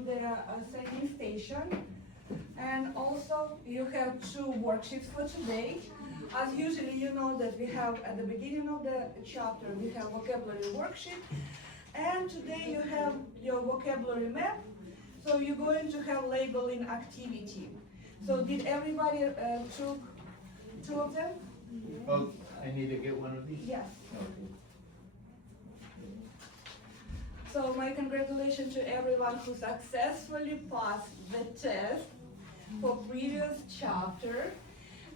on the sending station. And also you have two worksheets for today. As usually you know that we have at the beginning of the chapter we have vocabulary worksheet, and today you have your vocabulary map. So you're going to have labeling activity. So did everybody took two of them? Oh, I need to get one of these? Yes. Okay. So my congratulations to everyone who successfully passed the test for previous chapter.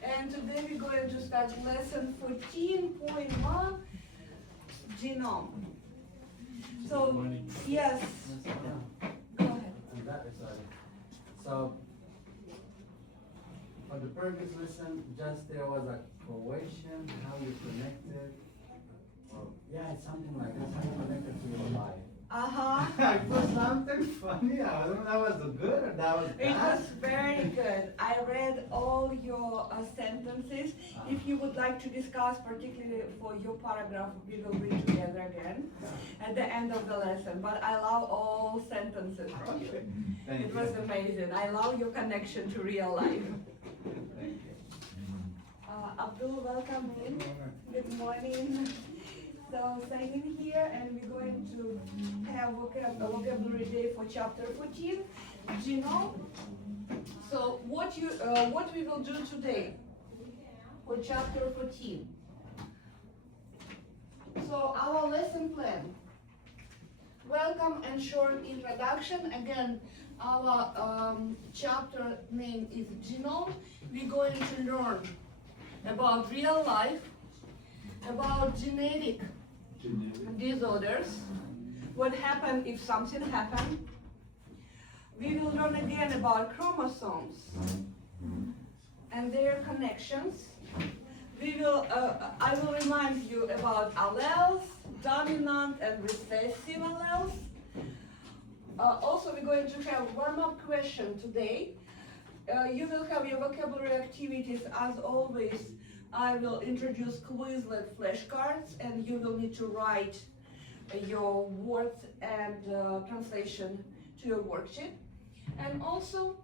And today we're going to start lesson 14.1, genome. So, yes, go ahead. So, for the previous lesson, just there was a question, how you connected, or, yeah, it's something like that, how you connected to your life. Uh-huh. I put something funny. I don't know that was good or that was It bad. was very good. I read all your sentences. If you would like to discuss, particularly for your paragraph, we will read together again at the end of the lesson. But I love all sentences from you. Thank It you. was amazing. I love your connection to real life. Thank you. Abdul, welcome in. Good morning. So sign in here, and we're going to have a vocabulary day for chapter 14, genome. So what we will do today for chapter 14. So our lesson plan. Welcome and short introduction. Again, our chapter name is genome. We're going to learn about real life, about genetic disorders, what happens if something happened. We will learn again about chromosomes and their connections. I will remind you about alleles, dominant and recessive alleles. Also, we're going to have warm-up question today. You will have your vocabulary activities as always. I will introduce Quizlet flashcards, and you will need to write your words and translation to your worksheet. And also,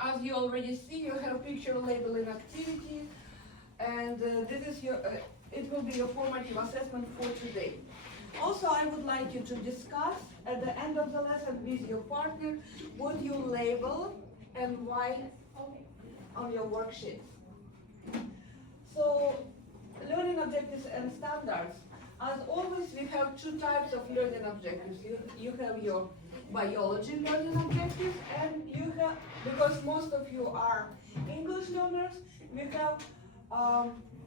as you already see, you have picture labeling activity, and this is your. It will be your formative assessment for today. Also, I would like you to discuss at the end of the lesson with your partner what you label and why on your worksheet. So, learning objectives and standards. As always, we have two types of learning objectives. You have your biology learning objectives, and you have, because most of you are English learners, we have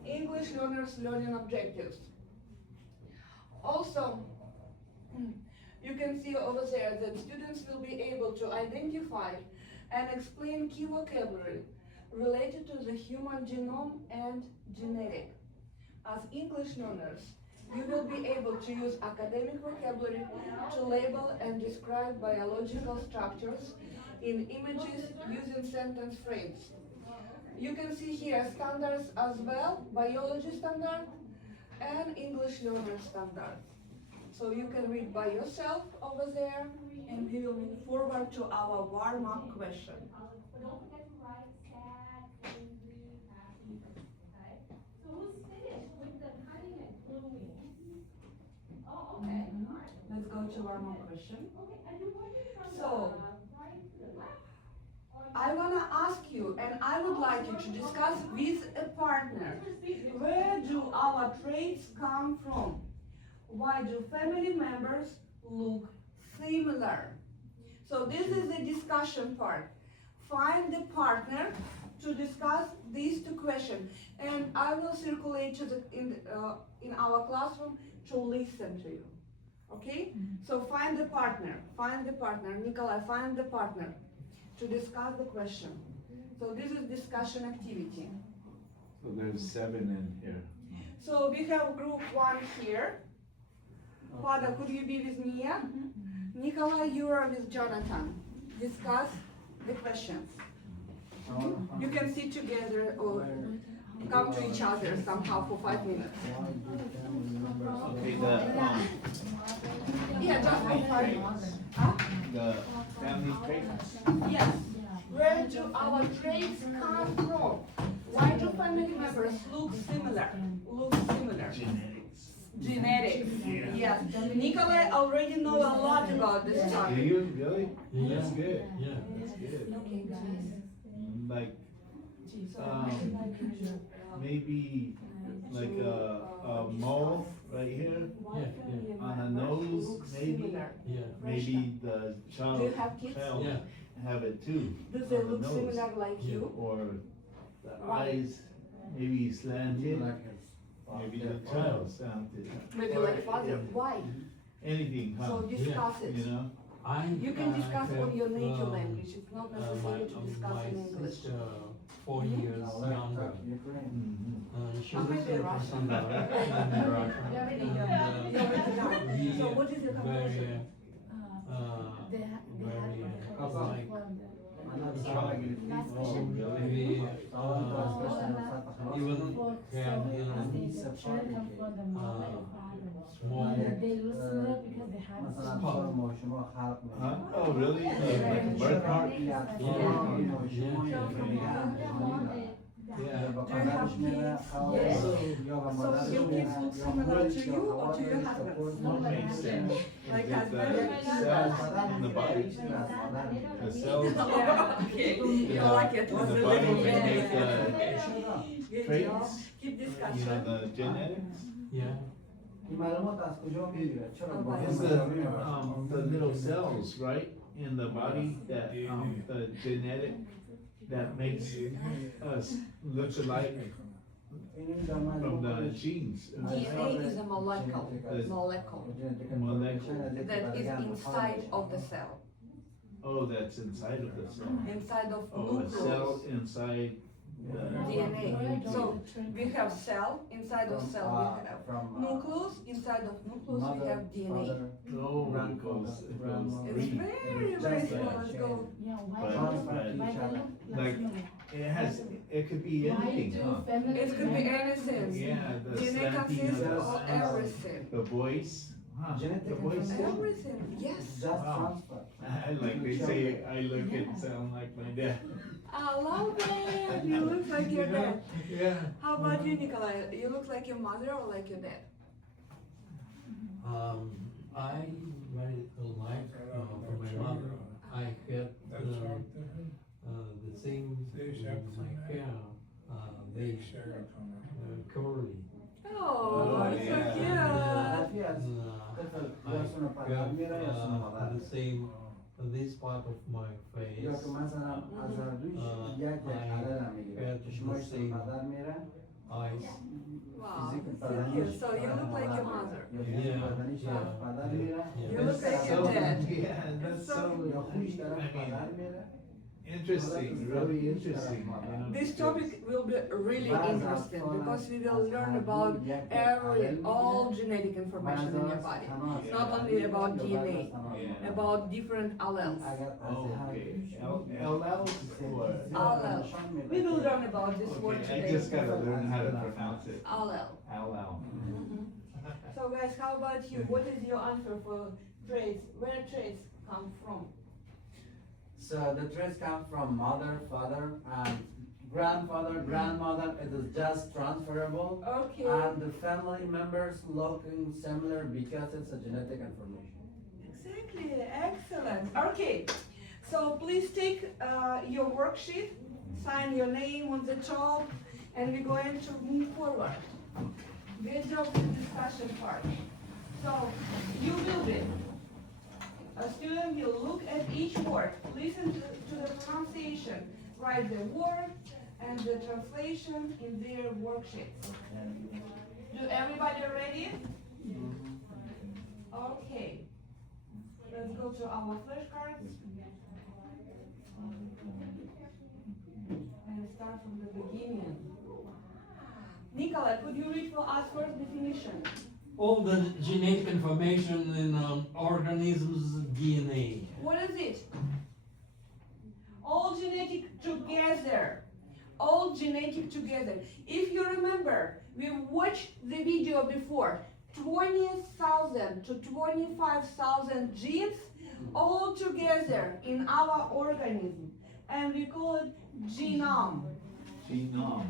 English learners learning objectives. Also, you can see over there that students will be able to identify and explain key vocabulary related to the human genome and genetic. As English learners, you will be able to use academic vocabulary to label and describe biological structures in images using sentence frames. You can see here standards as well, biology standard and English learner standard. So you can read by yourself over there, and we will move forward to our warm-up question. Don't forget to write sad, angry, happy. Okay? So who's finished with the cutting and gluing? Oh, okay. All right. Let's go to warm-up question. Okay, and you're working from So, the right to the left? Or I want to ask you, and I would like you to discuss with a partner, where do our traits come from? Why do family members look similar? So this is the discussion part. Find the partner to discuss these two questions, and I will circulate to in our classroom to listen to you. Okay? So find the partner, Nikolai, find the partner to discuss the question. So this is discussion activity. So there's 7 in here. So we have group 1 here. Father, could you be with Mia? Nikolai, you are with Jonathan. Discuss the questions. You can sit together or come to each other somehow for 5 minutes. Okay, Yeah, just for 5 minutes. Huh? the family traits. Yes. Where do our traits come from? Why do family members look similar? Genetics. Genetics. Yes. Nikolai already know a lot about this Do topic. you really? Yeah. That's good. Yeah. That's good. Okay, guys. Like, So, maybe like a mole right here Yeah, on the nose, maybe. Yeah. Maybe the Do you child have kids? child Yeah. have it too. Do they on the look nose. similar like you? Or the Why? eyes maybe slanted. Like his Maybe the child slanted. Maybe like father. Why? Anything, huh? So discuss it. You know? You can discuss on your native language. It's not My, necessary to discuss my in English. sister, 4 years younger. Mhm. She I'm lives maybe in Russian. Krasnodar, in Russia. You're already done. we So what is your very, conversation? very, like, we, even have, small, Huh? Oh, really? Like a birthmark? yeah. Do you have kids? Yes. So your kids look similar to you or to your husband? What makes sense? Like Is it husband? the cells in the body? The cells Yeah, okay. You like it. in the body can make Good traits? job. Keep You know, discussion. the genetics? Yeah. It's the little cells, right, in the body that, the genetic, that makes us look alike from the genes. DNA is a molecule that is inside of the cell, Oh, that's inside of the cell. inside of Oh, a cell nucleus. inside the. DNA. So we have cell, inside of cell we have nucleus, inside of nucleus we have DNA. Oh, it goes It's three. very, very small. Let's go. Like, it has, it could be anything, huh? It could be anything. Yeah, the DNA slanting consists of of the, everything. the voice, huh? The voice. Everything, yes. Wow. I like, they say, I look and sound like my dad. I love it. You look like your dad. Yeah. How about you, Nikolai? You look like your mother or like your dad? I very like, for my mother, I had, the same, my hair, they, curly. Oh, Oh, it's yeah. so cute. I have, the same, this part of my face. Eyes. Wow, so cute. So you look like your mother. Yeah. You look like your dad. Yeah, that's so, I mean, interesting, really interesting, you know. This topic will be really interesting because we will learn about all genetic information in your body. Not only about DNA, Yeah. about different alleles. Oh, okay. LL or? Allele. We will learn about this word Okay, I today. just gotta learn how to pronounce it. Allele. LL. So guys, how about you? What is your answer for traits? Where traits come from? So the traits come from mother, father, and grandfather, grandmother. It is just transferable. Okay. And the family members looking similar because it's a genetic information. Exactly, excellent. Okay, so please take your worksheet, sign your name on the top, and we're going to move forward. Good job with the discussion part. So, you will be. A student will look at each word, listen to the pronunciation, write the word and the translation in their worksheets. Do everybody ready? Okay. Let's go to our flashcards. And start from the beginning. Nikolai, could you read for us first definition? All the genetic information in organisms' DNA. What is it? All genetic together. All all genetic together. If you remember, we watched the video before, 20,000 to 25,000 genes all together in our organism, and we call it genome. Genome.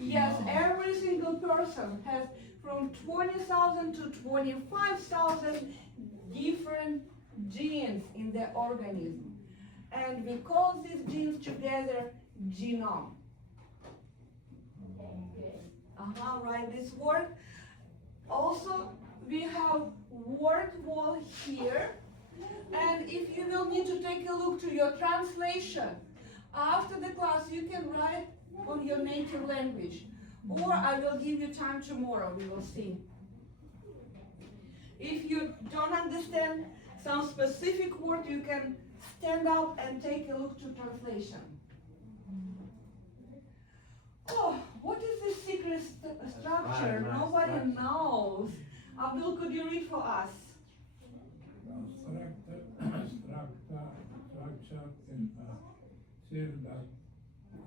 Yes, every single person has from 20,000 to 25,000 different genes in their organism, and we call these genes together genome. Write this word. Also, we have word wall here, and if you will need to take a look to your translation after the class, you can write on your native language, or I will give you time tomorrow. We will see. If you don't understand some specific word, you can stand up and take a look to translation. Oh, what is the secret structure? Nobody knows. Abdul, could you read for us? Structure in a cell that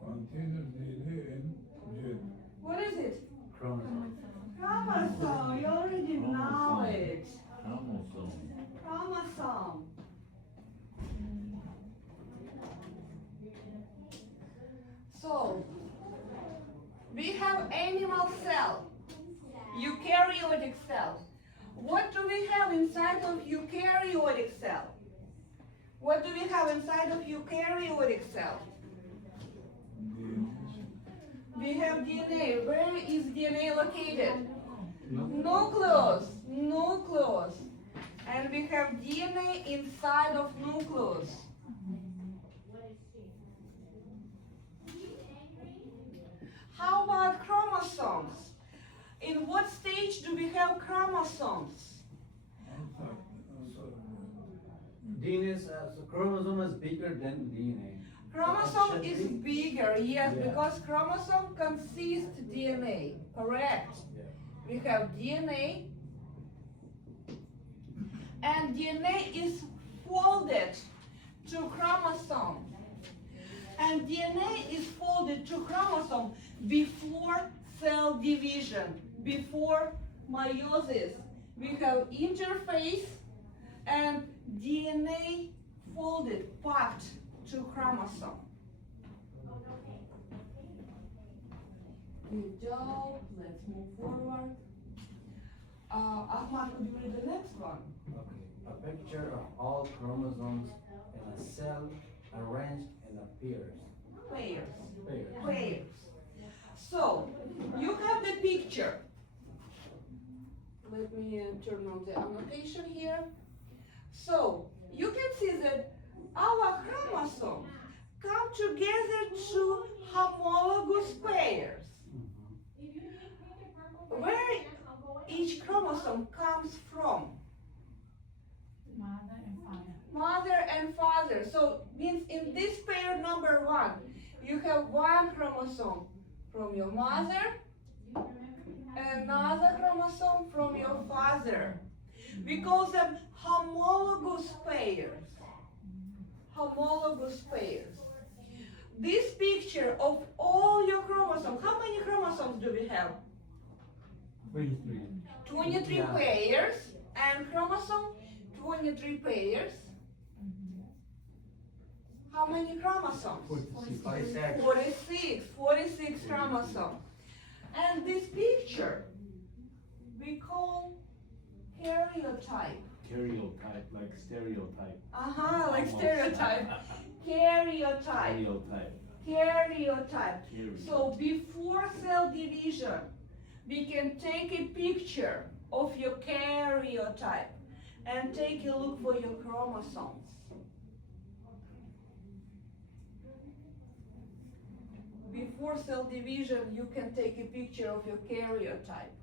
contains DNA in gene. What is it? Chromosome. Chromosome. You already know it. Chromosome. Chromosome. So, we have animal cell, eukaryotic cell. What do we have inside of eukaryotic cell? What do we have inside of eukaryotic cell? We have DNA. Where is DNA located? Nucleus. Nucleus. And we have DNA inside of nucleus. How about chromosomes? In what stage do we have chromosomes? DNA is, so chromosome is bigger than DNA. Chromosome It is should be. bigger, yes, Yeah. because chromosome consists DNA, correct? Yeah. We have DNA, and DNA is folded to chromosome. And DNA is folded to chromosome before cell division, before meiosis. We have interphase and DNA folded, packed to chromosome. Good job. Let's move forward. Ahmad, could you read the next one? Okay. A picture of all chromosomes in a cell arranged in a pairs. Pairs. Pairs. Pairs. So, you have the picture. Let me turn on the annotation here. So, you can see that our chromosomes come together to homologous pairs. Where each chromosome comes from? Mother and father. Mother and father. So, means in this pair number 1, you have one chromosome from your mother, another chromosome from your father. We call them homologous pairs. Homologous pairs. This picture of all your chromosomes, how many chromosomes do we have? 23. 23 Yeah. pairs, and chromosome, 23 pairs. How many chromosomes? 46. 46 chromosomes. And this picture we call karyotype. Karyotype, like stereotype. Like Almost. stereotype. Karyotype. Karyotype. Karyotype. Karyotype. So before cell division, we can take a picture of your karyotype and take a look for your chromosomes. Before cell division, you can take a picture of your karyotype.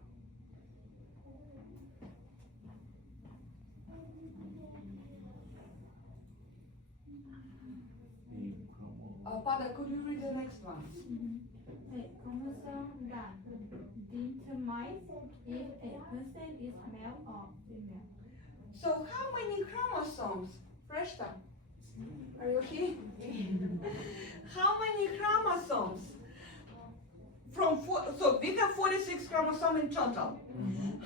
Pada, could you read the next one? A chromosome that determines if a person is male or female. So how many chromosomes? Freshta, are you okay? How many chromosomes chromosomes in total.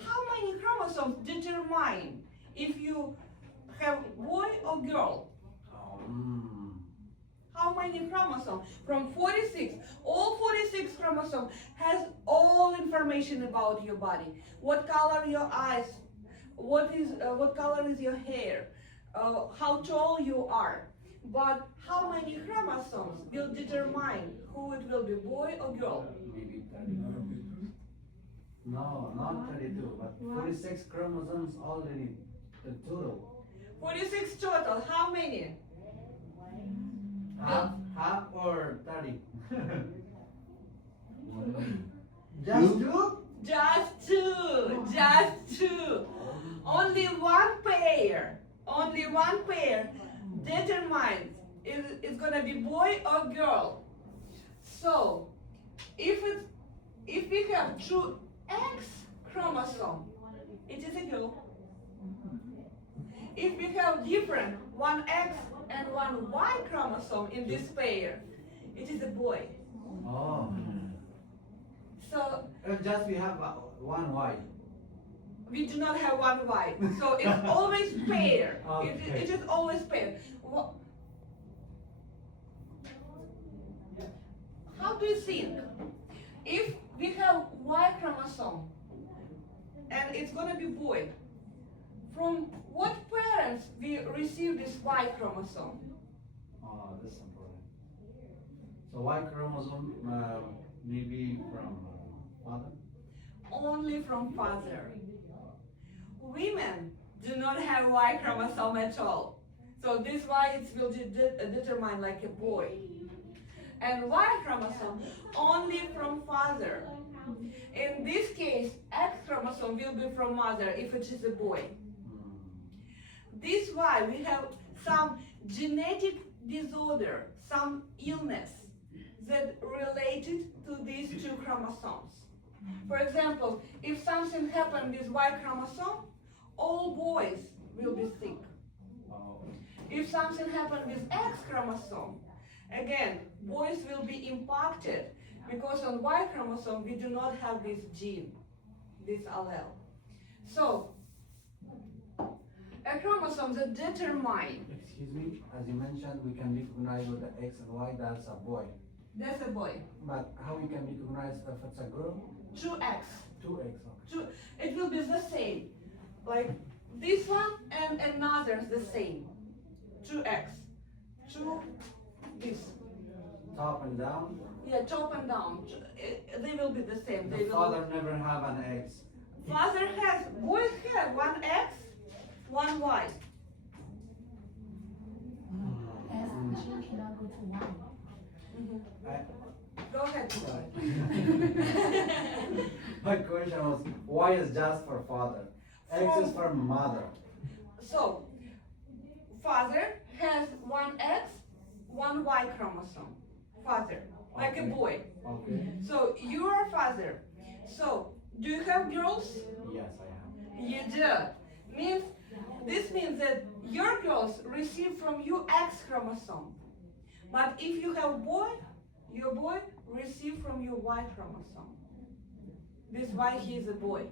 How many chromosomes determine if you have boy or girl? How many chromosomes? From 46, all 46 chromosomes has all information about your body. What color your eyes, what color is your hair, how tall you are. But how many chromosomes will determine who it will be, boy or girl? Maybe 32. No, not 32, but 46 chromosomes already, the total. 46 total, how many? Half or 30? Just two? Just two. Only one pair determines if it's gonna be boy or girl. So, if we have two X chromosome, it is a girl. If we have different one X and one Y chromosome in this pair, it is a boy. Oh. So Just we have one Y. we do not have one Y. So it's always pair. Okay. It is always pair. How do you think? If we have Y chromosome and it's gonna be boy, from what parents we receive this Y chromosome? Oh, that's important. So Y chromosome maybe from father? Only from father. Women do not have Y chromosome at all. So this Y it will determine like a boy. And Y chromosome only from father. In this case, X chromosome will be from mother if it is a boy. This is why we have some genetic disorder, some illness that related to these two chromosomes. For example, if something happened with Y chromosome, all boys will be sick. If something happened with X chromosome, again, boys will be impacted because on Y chromosome we do not have this gene, this allele. So, a chromosome that determine. Excuse me, as you mentioned, we can recognize with the X and Y, that's a boy. That's a boy. But how we can recognize if it's a girl? 2X. 2X, okay. It will be the same. Like this one and another is the same. 2X. This. Top and down? Yeah, top and down. They will be the same. The father never have an X. Father has, boys have one X, one Y. Go ahead. My question was, why is just for father? X is for mother. So, father has one X, one Y chromosome. Father, like a boy. Okay. So, you are father. So, do you have girls? Yes, I have. You do. This means that your girls receive from you X chromosome. But if you have boy, your boy receive from you Y chromosome. This is why he is a boy.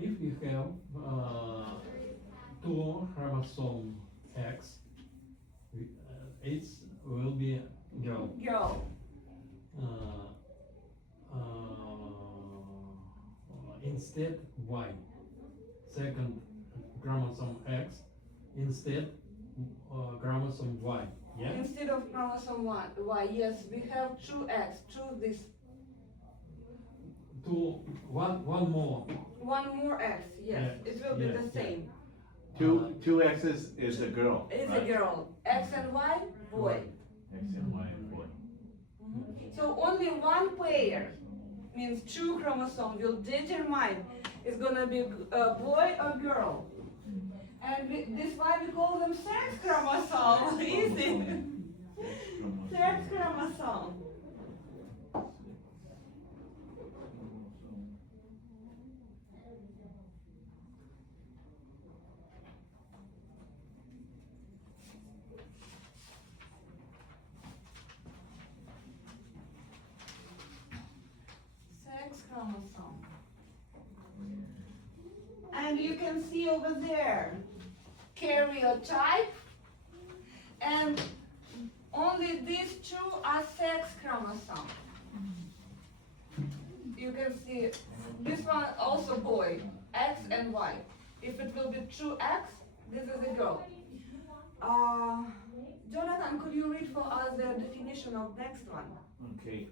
If you have two chromosome X, it will be girl. Girl. Instead Y. Second chromosome X, instead chromosome Y. Yeah. Instead of chromosome Y, yes, we have 2X, this. One more. One more X, yes, it will be the same. Two X's is a girl. It's right? a girl. X and Y, boy. X and Y and boy. So only one pair, means two chromosomes, will determine it's gonna be a boy or girl. And this is why we call them sex chromosome. Easy. Sex chromosome. chromosome. And you can see over there, karyotype, and only these two are sex chromosomes. You can see this one also boy, X and Y. If it will be true X, this is a girl. Jonathan, could you read for us the definition of next one? Okay.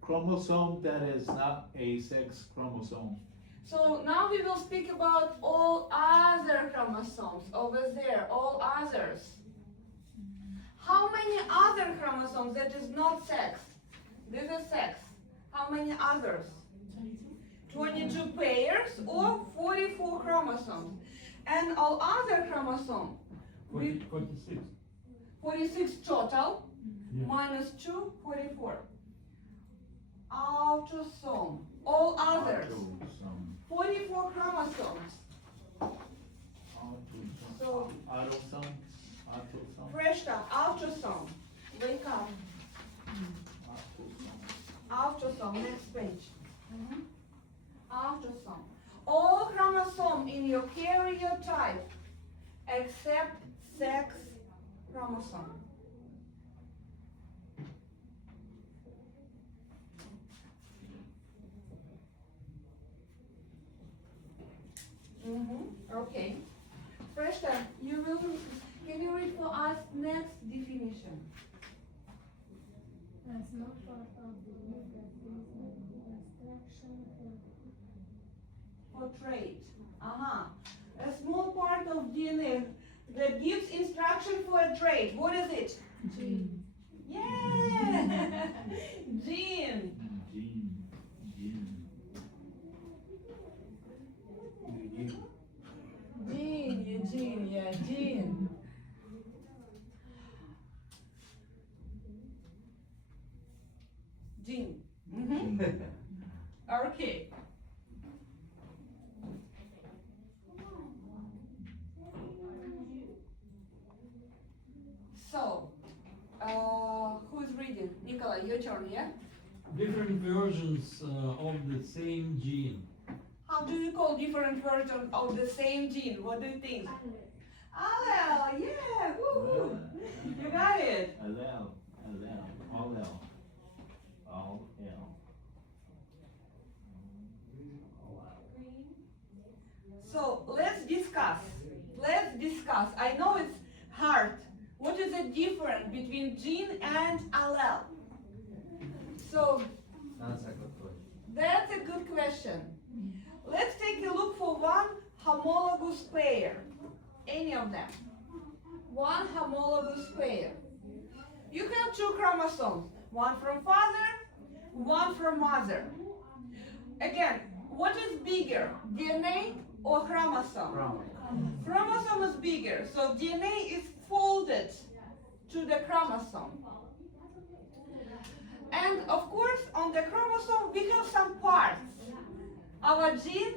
Chromosome that is not a sex chromosome. So now we will speak about all other chromosomes over there, all others. How many other chromosomes that is not sex? This is sex. How many others? 22 pairs or 44 chromosomes. And all other chromosomes, 46. 46 total, Yeah. minus 2, 44. Autosome, all others, Autosome. 44 chromosomes. So, Autosome. Autosome. fresh start, autosome, wake up. Autosome, next page. Autosome. All chromosomes in your karyotype except sex chromosome. Okay. Freshta, can you read for us next definition? A small part of the DNA that gives instruction For trait. A small part of DNA that gives instruction for a trait. What is it? Gene. Yeah! Gene. Gene, yeah, gene. Gene. Okay. So, who's reading? Nicola, your turn, yeah? Different versions of the same gene. How do you call different versions of the same gene? What do you think? Allele, yeah, woo! You got it. Allele. Allele. All L. So let's discuss. I know it's hard. What is the difference between gene and allele? So That's a good question. that's a good question. Let's take a look for one homologous pair. Any of them. One homologous pair. You have two chromosomes. One from father, one from mother. Again, what is bigger, DNA or chromosome? Chromosome is bigger, so DNA is folded to the chromosome. And of course, on the chromosome, we have some parts. Our gene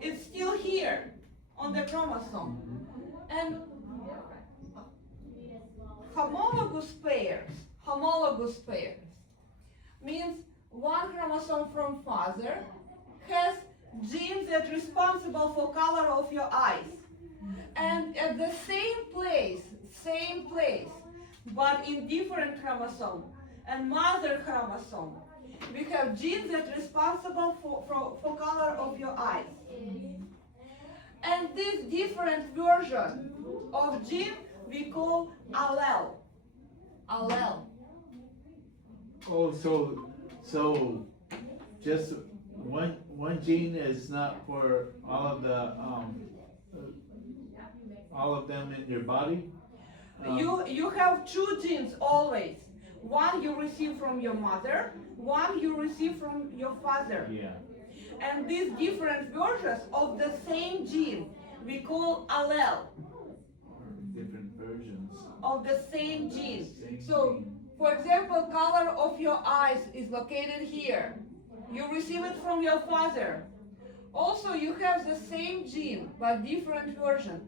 is still here on the chromosome. And homologous pairs means one chromosome from father has genes that are responsible for color of your eyes. And at the same place, but in different chromosome and mother chromosome, we have genes that are responsible for color of your eyes. And this different version of gene we call allele. Oh, so just one gene is not for all of them in your body? You have two genes always. One you receive from your mother, one you receive from your father. Yeah. And these different versions of the same gene we call allele. Different versions. Of the same gene. Same So, gene. for example, color of your eyes is located here. You receive it from your father. Also, you have the same gene, but different version.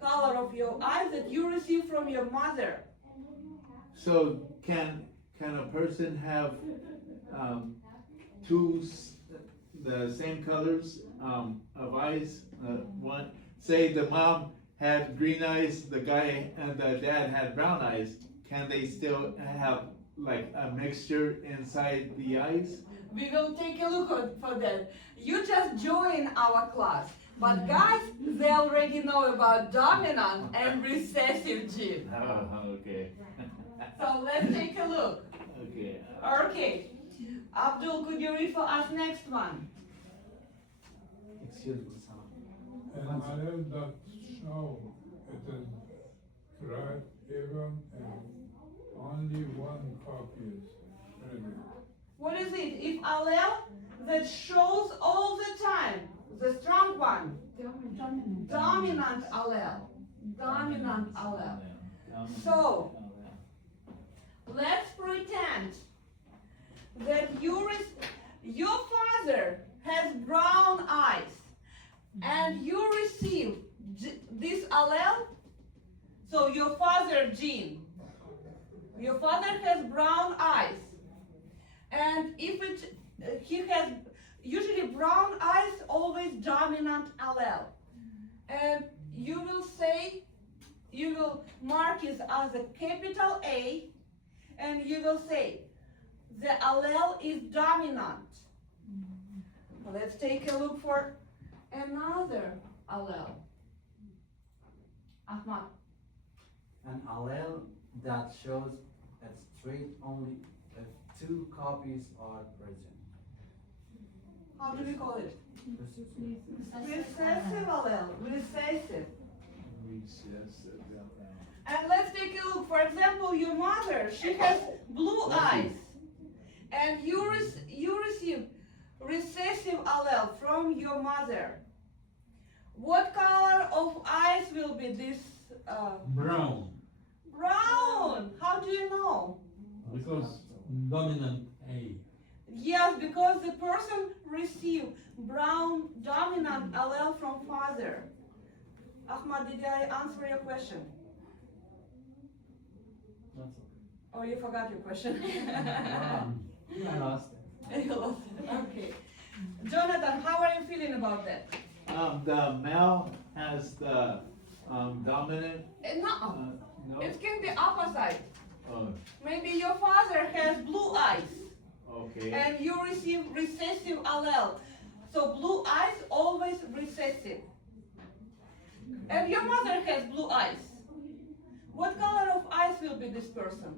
Color of your eyes that you receive from your mother. So can a person have the same colors, of eyes, one, say the mom had green eyes, the guy and the dad had brown eyes, can they still have like a mixture inside the eyes? We will take a look for that. You just join our class. But guys, they already know about dominant and recessive gene. Oh, okay. So let's take a look. Okay. Okay. Abdul, could you read for us next one? Excuse me, son. An allele that show it is right even and only one copy is present. What is it? If allele that shows all the time, the strong one, dominant allele. Dominant allele. So, let's pretend that your father has brown eyes and you receive this allele. So your father gene, your father has brown eyes, and if he has usually brown eyes, always dominant allele, and you will mark it as a capital A, and you will say the allele is dominant. Let's take a look for another allele. Ahmad. An allele that shows a trait only if two copies are present. How do we call it? Recessive. Recessive allele. Recessive. Recessive, And let's take a look. For example, your mother, she has blue eyes. And you receive recessive allele from your mother. What color of eyes will be this? Brown, Brown. How do you know? because dominant A. Yes, because the person received brown dominant allele from father. Ahmad, did I answer your question? That's Or you forgot your question? okay. I lost it. You lost it. Okay. Jonathan, how are you feeling about that? the male has the, dominant, No, no? it can be opposite. Oh, Maybe your father has blue eyes okay. and you receive recessive allele. So blue eyes always recessive. And your mother has blue eyes. What color of eyes will be this person?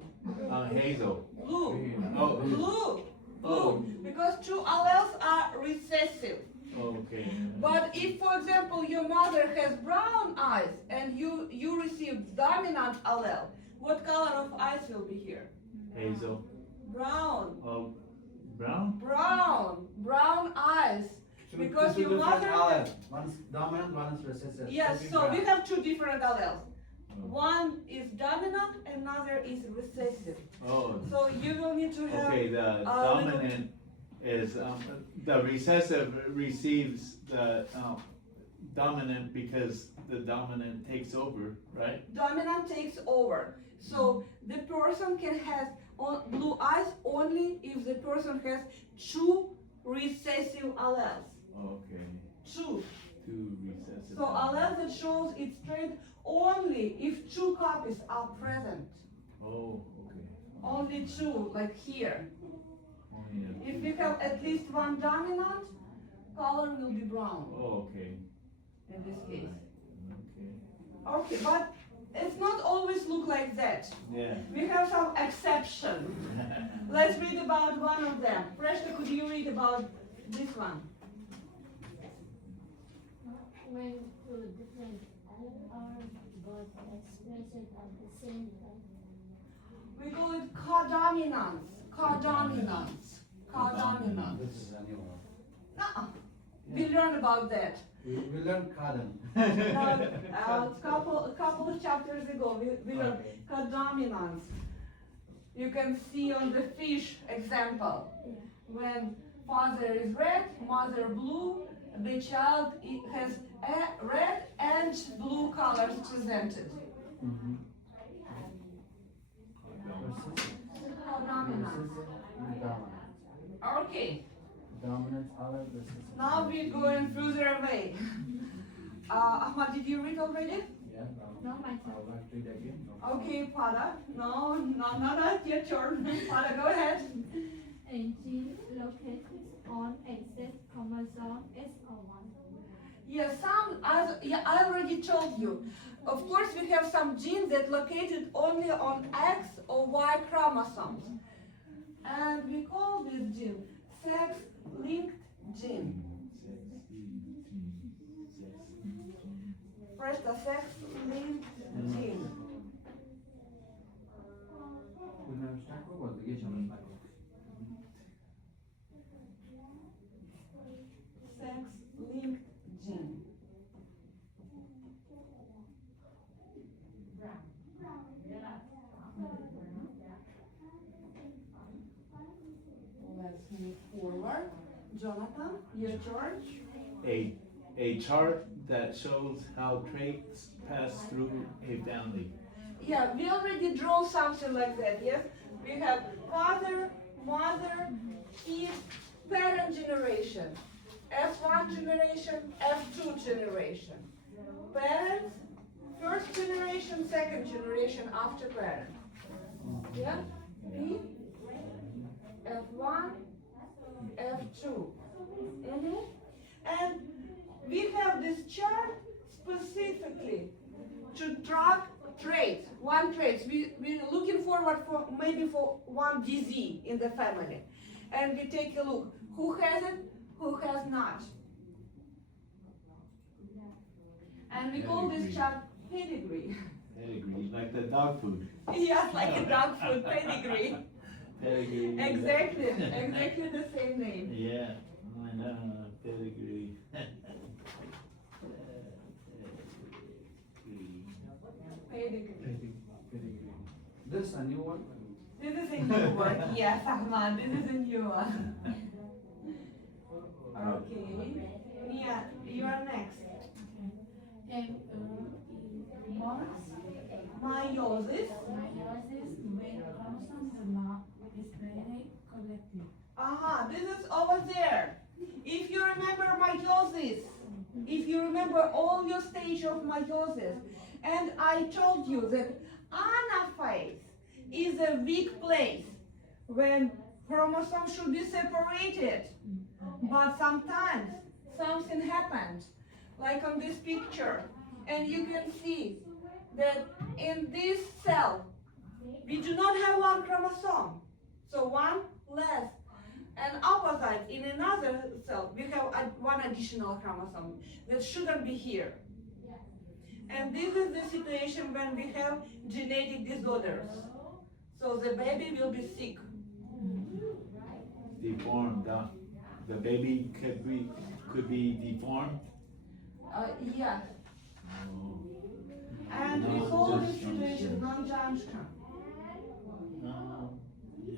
Hazel. Blue. Oh, Blue. Oh. Blue. Because two alleles are recessive. okay. But if, for example, your mother has brown eyes and you receive dominant allele, what color of eyes will be here? Hazel. Brown. Oh, brown? Brown. Brown eyes. Because Two your different mother- alleles. One is dominant, one is recessive. Yes, Should be so we brown. have two different alleles. Oh. One is dominant, another is recessive. Oh, So you will need to have okay, the little- dominant is, the recessive receives the, dominant because the dominant takes over, right? dominant takes over. So the person can have blue eyes only if the person has two recessive alleles. Okay, Two. two recessive. So allele that shows its trait only if two copies are present. Oh, okay. Only two, like here. Only a If two. we have at least one dominant, color will be brown Oh, okay, in this case. okay, Okay, but it's not always look like that. yeah. We have some exception. Let's read about one of them. Preshta, could you read about this one? When two different are but expressed at the same time. We call it codominance. Codominance. Codominance. This is a new one. Nuh-uh. We learned about that. We learned cotton. A couple of chapters ago, we learned Okay. codominance. You can see on the fish example. When father is red, mother blue, the child has a red and blue colors presented. Mhm. Codominance. Recessive and dominant. Okay. dominant allele, recessive. Now we're going further away. Ahmad, did you read already? Yeah, No, I myself. would like to read again. Okay, Pada. No, not your turn. Pada, go ahead. A gene located on a sex chromosome is a one. Yes, I already told you. Of course, we have some genes that located only on X or Y chromosomes. And we call this gene sex-linked gene. First, a sex-linked gene. Kunnen we snakken of wat? Ik ga maar snakken. Sex-linked gene. Let's move forward. Jonathan, your turn. A chart that shows how traits pass through a family. Yeah, we already draw something like that, yes? We have father, mother, kid, parent generation. F1 generation, F2 generation. Parents, first generation, second generation after parent. Yeah? P, F1, F2. And we have this chart specifically to track traits, one trait. We're looking forward for maybe for one disease in the family. And we take a look, who has it, who has not. And we call this chart pedigree. Pedigree, like the dog food. Yes, like a dog food, pedigree. Pedigree. Exactly the same name. Yeah, I know, pedigree. Pedigree. This a new one? This is a new one. Yes, Ahmad, this is a new one. Okay. Mia, you are next. Meiosis. Meiosis when chromosomes are not displayed correctly. This is over there. If you remember meiosis, if you remember all your stage of meiosis, and I told you that anaphase is a weak place when chromosomes should be separated, but sometimes something happens, like on this picture, and you can see that in this cell we do not have one chromosome, so one less. And opposite, in another cell, we have one additional chromosome that shouldn't be here. And this is the situation when we have genetic disorders. So the baby will be sick. Deformed, the baby could be deformed. Yes. Oh. And we call this situation non-junction. Yes. Now you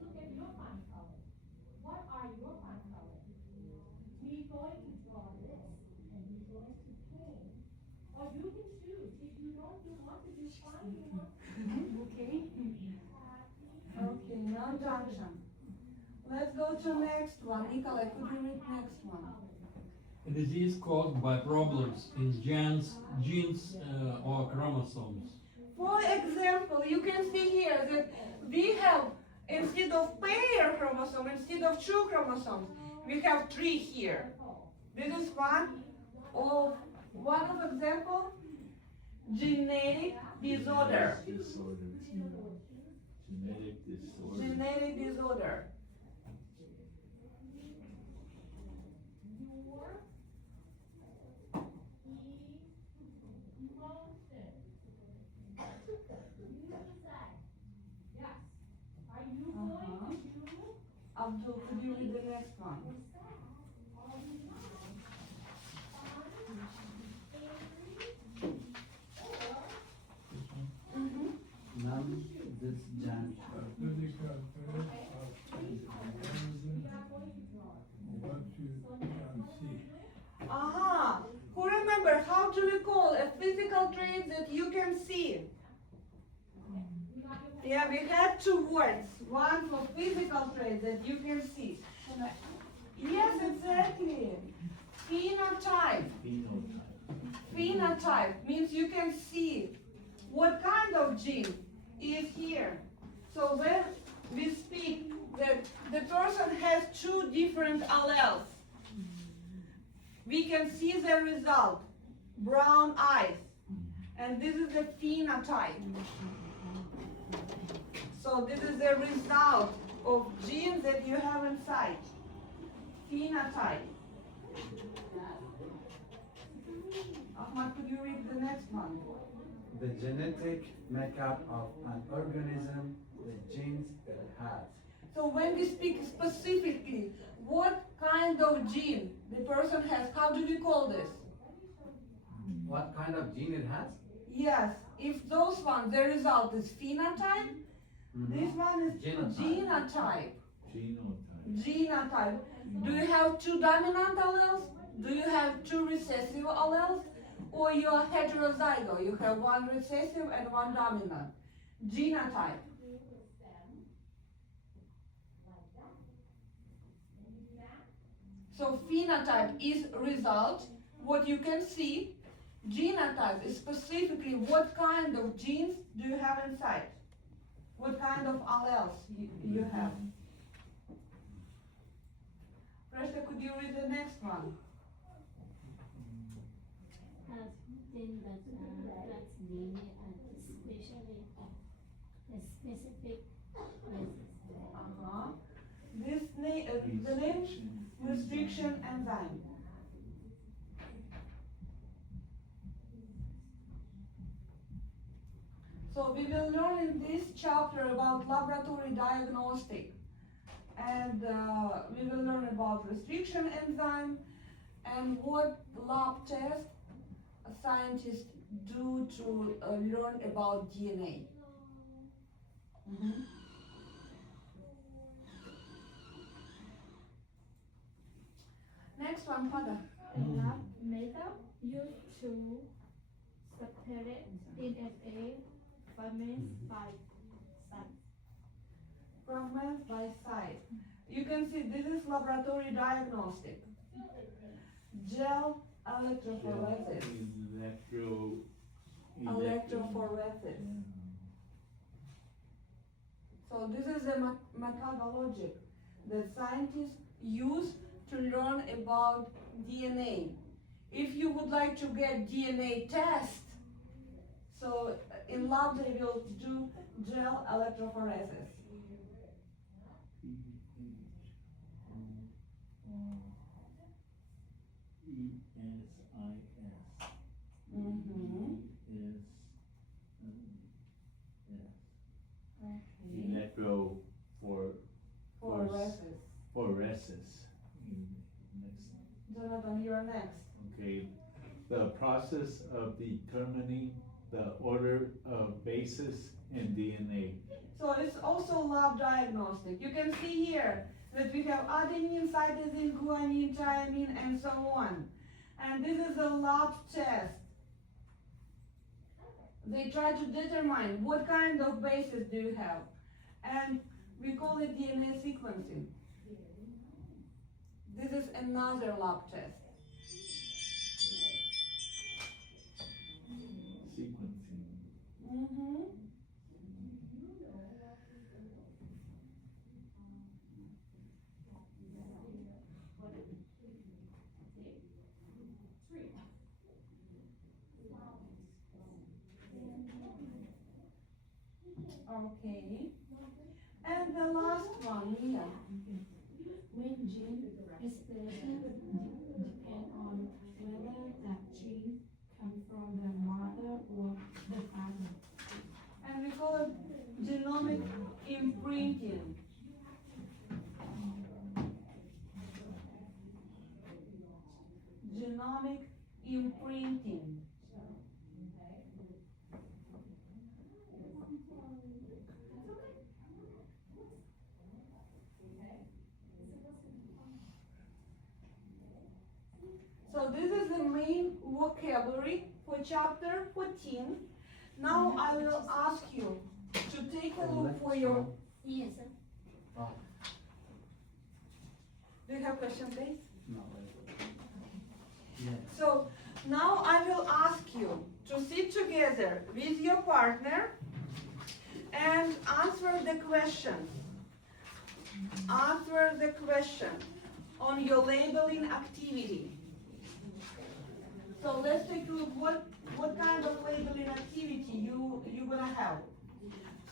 look at your fun color. What are your fun colors? We're going to draw this and we're going to paint. Or you can choose. If you don't want to do fun, you want Okay. Okay, non-junction. Let's go to next one. Nikolai, could you read next one? A disease caused by problems in genes or chromosomes. For example, you can see here that we have, instead of pair chromosome, instead of 2 chromosomes, we have 3 here. This is one of example, genetic disorder. Genetic disorder. Genetic disorder. Abdul, could you read the next one? Non-disjunction. Physical traits of organism, what you can see. Who remember how do we call a physical trait that you can see? Yeah, we had two words. One for physical traits that you can see. Yes, exactly. Phenotype. Phenotype. Phenotype means you can see what kind of gene is here. So when we speak that the person has two different alleles, we can see the result, brown eyes. And this is the phenotype. So this is the result of genes that you have inside. Phenotype. Ahmad, could you read the next one? The genetic makeup of an organism, the genes it has. So when we speak specifically, what kind of gene the person has, how do we call this? What kind of gene it has? Yes, if those ones, the result is phenotype, this one is Genotype. genotype. Genotype. Do you have two dominant alleles? Do you have two recessive alleles? Or you are heterozygote, you have one recessive and one dominant. Genotype. So phenotype is result, what you can see. Genotype is specifically what kind of genes do you have inside? What kind of alleles you have? Prashta, could you read the next one? Then that's DNA and especially the specific places. This the name restriction enzyme. So we will learn in this chapter about laboratory diagnostic, and we will learn about restriction enzyme and what lab test scientists do to learn about DNA. Next one, Pada. A lab method used to separate DNA fragments by size. Fragments by size. You can see this is laboratory diagnostic. Gel electrophoresis. Electrophoresis. So this is a methodology that scientists use to learn about DNA. If you would like to get DNA test, so in lab they will do gel electrophoresis. Electrophoresis. Jonathan, you're next. Okay, the process of determining the order of bases in DNA. So it's also lab diagnostic. You can see here that we have adenine, cytosine, guanine, thymine, and so on. And this is a lab test. They try to determine what kind of bases do you have. And we call it DNA sequencing. This is another lab test. Sequencing. Okay. And the last one, Mia. When gene expression depend on whether that gene comes from the mother or the father. And we call it genomic imprinting. Genomic imprinting. So this is the main vocabulary for chapter 14. Now I will ask you to take a look for your, Yes, do you have questions, please? No. Yes. So now I will ask you to sit together with your partner and answer the question. Answer the question on your labeling activity. So let's take a look what kind of labeling activity you're gonna have.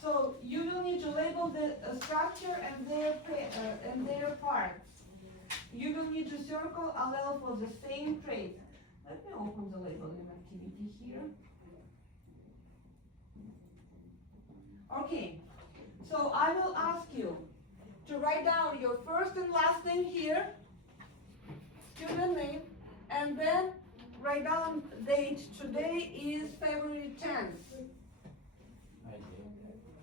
So you will need to label the structure and their parts. You will need to circle allele for the same trait. Let me open the labeling activity here. Okay, so I will ask you to write down your first and last name here, student name, and then write down date. Today is February 10th. I did.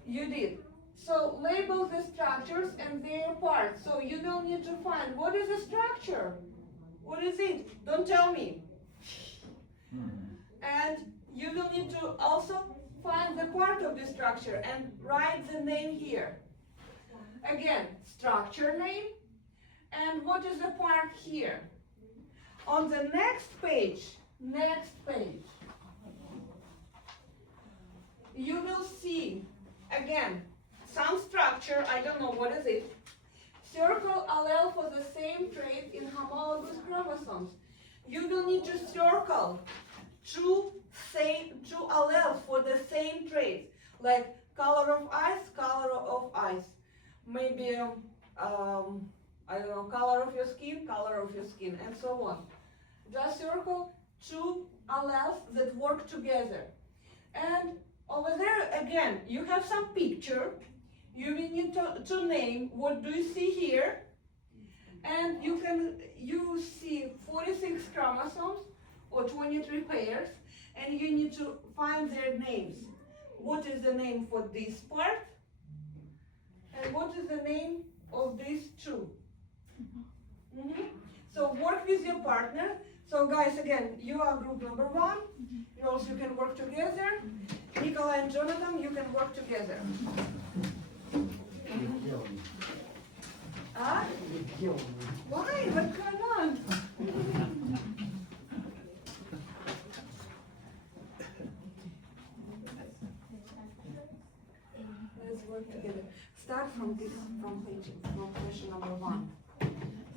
You did. So label the structures and their parts. So you will need to find what is a structure? What is it? Don't tell me. And you will need to also find the part of the structure and write the name here. Again, structure name and what is the part here. On the next page, you will see again some structure, I don't know what is it. Circle allele for the same trait in homologous chromosomes. You will need to circle two alleles for the same trait, like color of eyes, maybe I don't know, color of your skin, and so on. Just circle two alleles that work together. And over there again, you have some picture. You will need to name what do you see here, and you see 46 chromosomes or 23 pairs, and you need to find their names. What is the name for this part, and what is the name of these two? So work with your partner. So guys, again, you are group number 1. Girls, you can work together. Nicola and Jonathan, you can work together. You killed me. Ah? You killed me. Why? What's going on? Let's work together. Start from question number 1.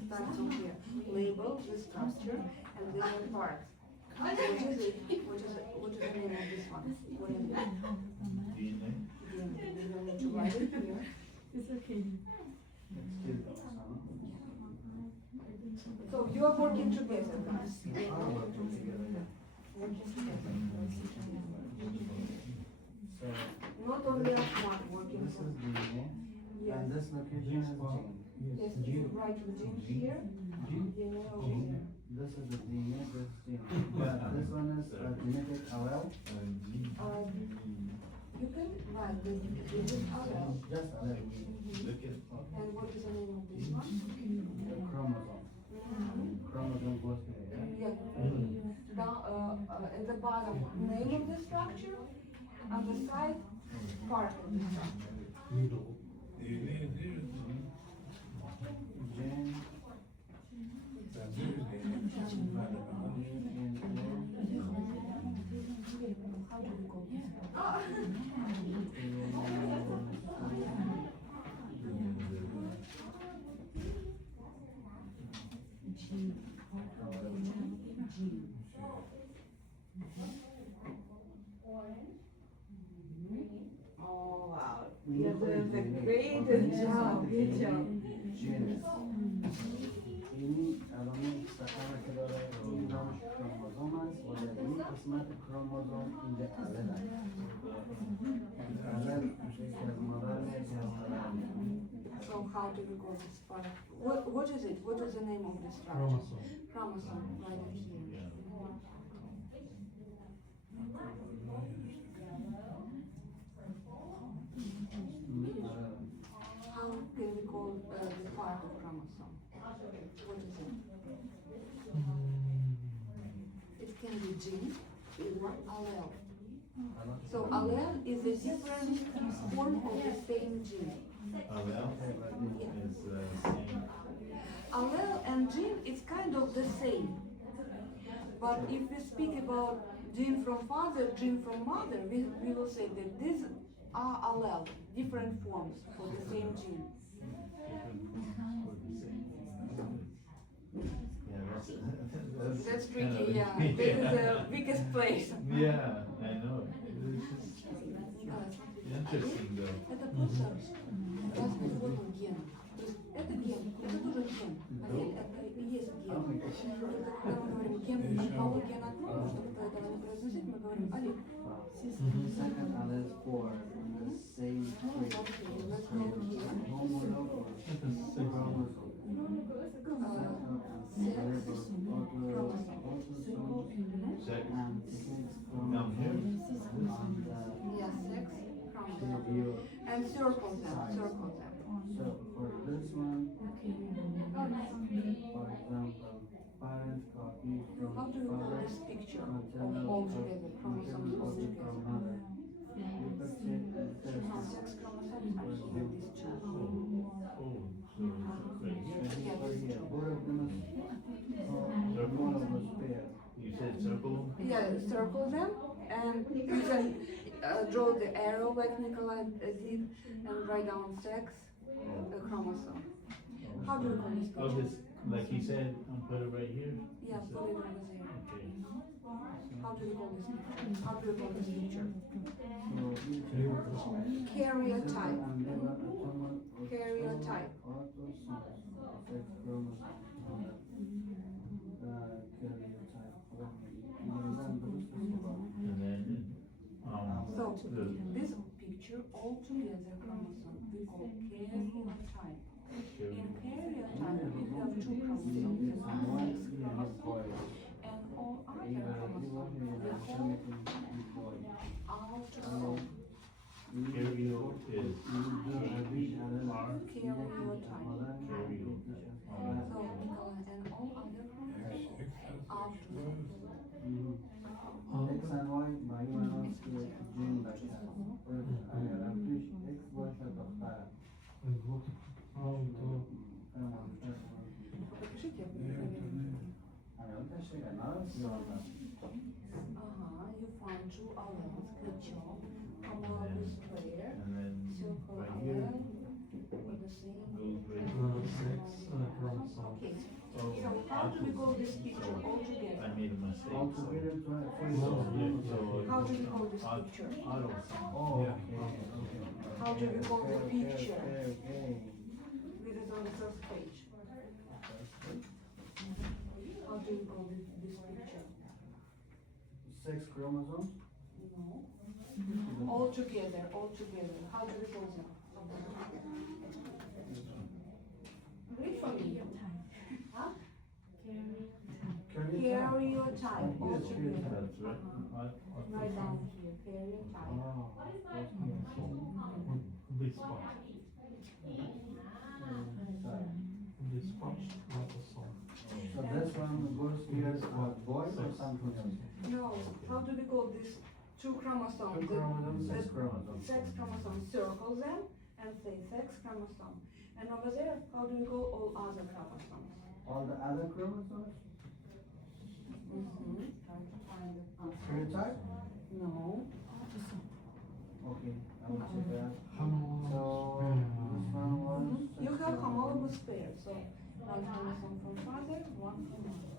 Start from here. Label the structure and their parts. What is it? What is the name of this one? What is it? DNA. We don't need to write it here. It's okay. So you are working together, guys. Working together. So Not only as one working. this is DNA, Yes. and this location is gene. Yes, you write the gene here. DNA over here. This is the DNA, this is gene. But this one is a genetic allele. You can write the this allele. Just allele. And what is the name of this one? The chromosome. Chromosome goes here, yeah? Yeah. Down at the bottom, name of the structure. On the side, part of the structure. Gene. How do we call this? Oh wow, you're doing a great job, good job. Gene. إني ألومي سكانة كده إنهم chromosomes ولا إني قسمة chromosome in the allele. Allele كمرانة كمرانة. So how do we call this part? What is it? What is the name of this structure? Chromosome. Chromosome, right here. How can we call the part of chromosome? What is it? It can be gene, or allele. So allele is a different form of the same gene. Allele is the same. Allele and gene is kind of the same. But if we speak about gene from father, gene from mother, we will say that these are allele, different forms for the same gene. That's tricky, yeah. This is the weakest place. Yeah, I know. It's interesting though. Это просто разный формы гена. То есть это ген, это тоже ген. Аллель это и есть ген. Только когда мы говорим ген, генеалогия на том, чтобы этого не произносить, мы говорим аллель. Second allele for the same trait. Okay, let's go here. Homolog chromosome. Sex. And sex Down here. chromosome Yeah, sex, on chromosome. the view. And circle them, circle them. So for this one, for example, parent copy from How do you call father, this picture of maternal all copy together, chromosomes all from together? mother. You could say that No, sex chromosomes are here, these two. Oh, so it's right here. Yeah, these here, two. both of them is homologous pair. You said circle? Yeah, circle them, and you can draw the arrow like Nikolai did, and write down sex chromosome. How do you call this I'll picture? just, like he said, I'll put it right here. Yeah, Is it- put it over there. Okay. How do you call this picture? How do you call this picture? So Karyotype. and they were autonomous Karyotype. autosomes, sex chromosome. Karyotype. And then, So the, this picture altogether chromosome we call karyotype. In karyotype we have two chromosomes, the sex chromosome, and all other chromosomes we call autosome. Carrier is So Nikolai, and all other chromosomes autosome. X and Y معلومة نفس الجين بشر. X بشر تختار. Покажите. أنا قلت شيء أنا أعرف. You find two alleles, good job. Homologous pair, and then circle right here allele with the same. goes right Sex chromosome. Okay, Oh, so how do we call this picture altogether? I made a mistake. All So, together so, twice. How do we call this picture? Autosome. Oh, Yeah. okay. How do we call the picture? Okay. This is on the first page. How do you call this picture? Sex chromosomes. No. All together, all together. How do we call them? Read for me. Huh? Karyotype, all together. That's right. Write down here, karyotype. Oh, This part. This part, autosome. so this one goes here as a boy or something else? No, how do we call these two chromosomes? Two chromosomes, The sex chromosomes. sex chromosome, circle them and say sex chromosome. And over there, how do we call all other chromosomes? All the other chromosomes? Try to find the answer. Karyotype? No. Okay, I will check that. So, Homologous this one was. You have homologous pair, so one chromosome from father, one from mother.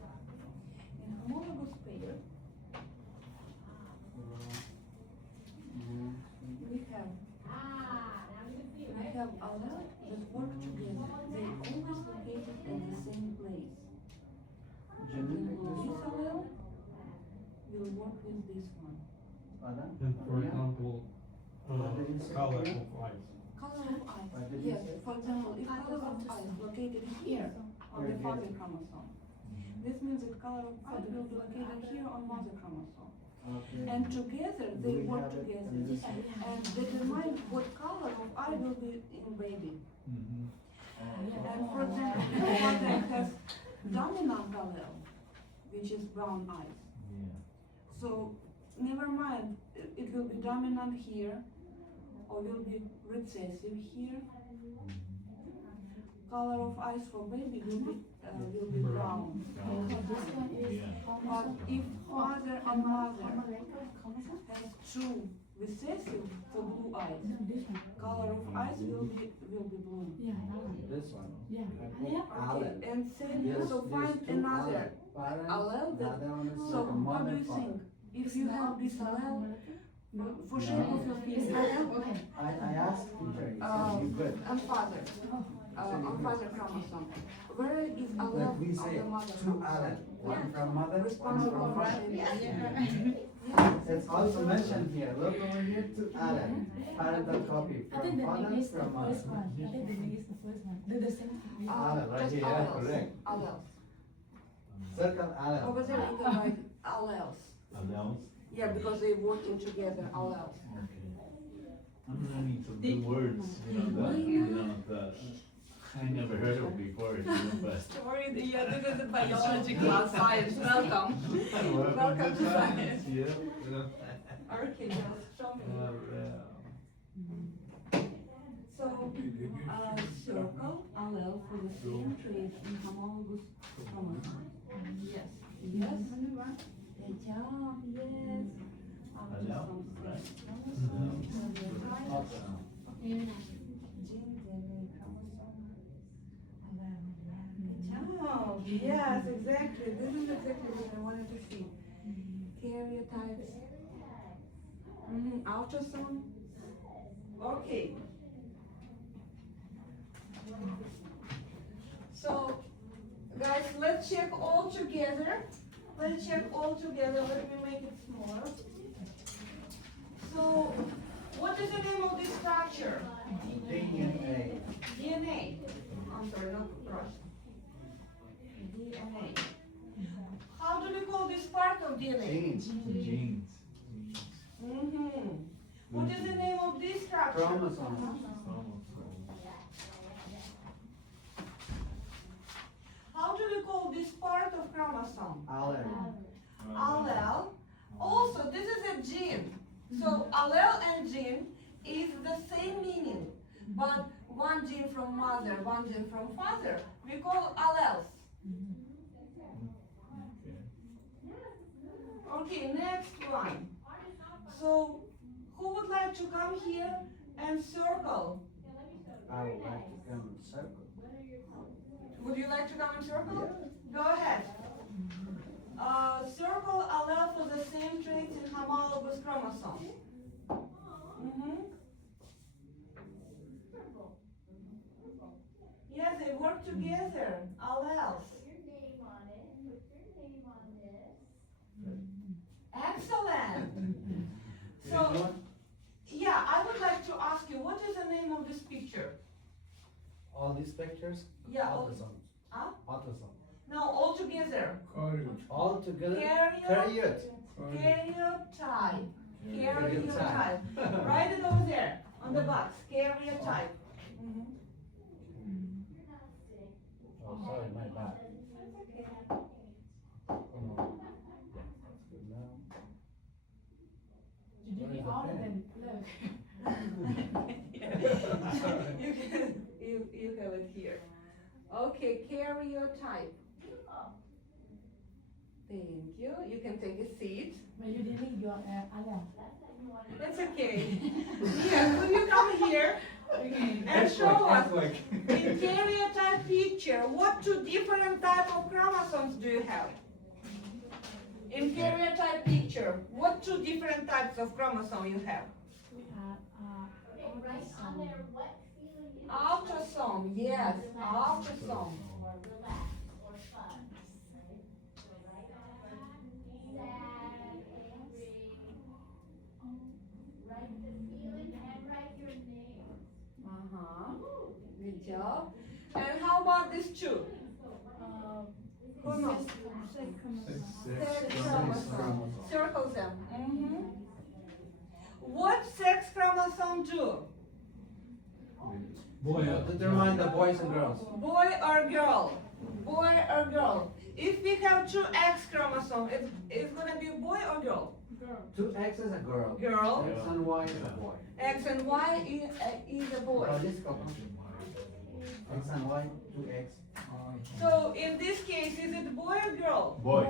In homologous pair, we have alleles that work together. They always located at the same place. Genetic This disorder? allele will work with this one. Pardon? And for example, color of eyes. Color of eyes. What did you Yes, say? for example, if color of eyes located here on the father chromosome, this means that color of eye will be located here on mother chromosome. Okay. And together, Do they we work have it together in this- and determine what color of eye will be in baby. And for example, if the father has dominant allele, which is brown eyes, Yeah. so never mind, it will will be dominant here or will be recessive here. Color of eyes for baby will be brown. This one is Yeah. But if father and mother chromosome? has true recessive for blue eyes, No, this one. color of eyes will be blue. Yeah, that one. This one. Yeah. Yeah. Okay, and same, Yes, so these find two another parents, allele the that. other one is So like a what do mother you father. think? If you have this allele, for shape of your It's finger, okay. I asked teacher, he Uh, said, you good. and father, on father chromosome, where is allele Like we of say, the mother two chromosome? Allen, one from mother, one Responsible from for father. shape. It's also mentioned here, look over here, two Allen, parental copy, I think from the father, name is the from mother. first one. I think the name is the first one. They're the same. Allen, right Just here, yeah, alleles, correct. alleles. Circle Allen. Over there you can write alleles. Alleles? Yeah, because they're working together, alleles. Okay. I'm learning some new words, that I never heard of before, but. Sorry, yeah, this is a biology class, science, welcome. Welcome to science. Yeah. Okay, just show me. So, circle allele for the same trait in homologous chromosome. Yes. Yes. Good job, yes. Allele, right. Gene, DNA, chromosome. Good job. Yes, exactly. This is exactly what I wanted to see. Karyotypes. Ultrasound. Okay. So, guys, let's check all together. Let's check all together. Let me make it smaller. So, what is the name of this structure? DNA. DNA. I'm sorry, not Russian. DNA. How do we call this part of DNA? Genes. Genes. What is the name of this structure? Chromosome. How do we call this part of chromosome? Allen. Allele. Also, this is a gene. So allele and gene is the same meaning, but one gene from mother, one gene from father. We call alleles. Okay, next one. So, who would like to come here and circle? I would like to come in circle. Would you like to come and circle? Go ahead. Circle allele for the same traits in homologous chromosome. Yes, they work together. Alleles. Your name on it, put your name on this. Excellent. So, yeah, I would like to ask you, what is the name of this picture? All these pictures? Yeah. Autosomes. Huh? Autosome. No, all together. All together? Karyotype. Karyotype. Karyotype. Write it over there on the box. Karyotype. Oh, sorry, my bad. Did you get all of them? Look. You have it here. Okay, karyotype. Thank you. You can take a seat. But you didn't your allele. That's okay. Yeah, could you come here and show us in karyotype picture what two different type of chromosomes do you have? In karyotype picture, what two different types of chromosome you have? We have Write on there what feeling you Ultrasome, yes, ultrasome. or relax or fun. Right? So write on sad, angry. Write the feeling and write your name. Good job. And how about these two? Who knows? Sex chromosome. Circle them. What sex chromosome do? Boy, Determine the boys and girls. Boy or girl? Boy or girl? If we have two X chromosome, it's gonna be boy or girl? girl. 2X is a girl. Girl. X and Y is a boy. X and Y is a boy. Oh, this couple. X and Y, 2X. So in this case, is it boy or girl? Boy.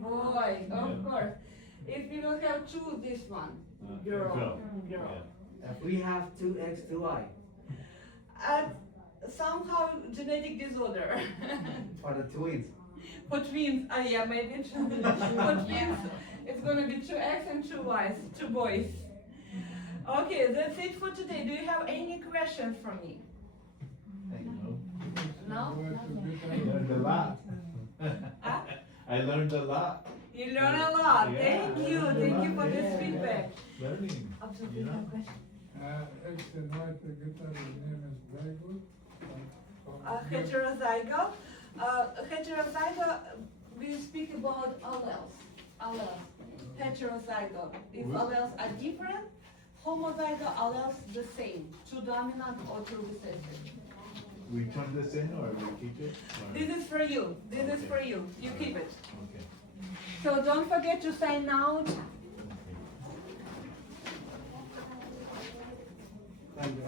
Boy, of course. If you don't have two, this one. Girl. Girl. Girl. If we have 2X, 2Y, Somehow genetic disorder. for the twins. For twins, yeah, maybe for twins, it's gonna be 2X and 2Ys, two boys. Okay, that's it for today. Do you have any questions for me? No? I learned a lot. I learned a lot. You learn a lot. Yeah, Thank you. I learned a Thank you lot. for this Yeah, feedback. Learning. Absolutely, You no know? question. X and Y together, the name is very good. Heterozygote. Heterozygote, we speak about alleles. Heterozygote. If alleles are different, homozygote alleles the same, two dominant or two recessive. We turn this in or we keep it? Or- This is for you. This is Okay. for you. You keep it. Okay. So don't forget to sign out. Thank you.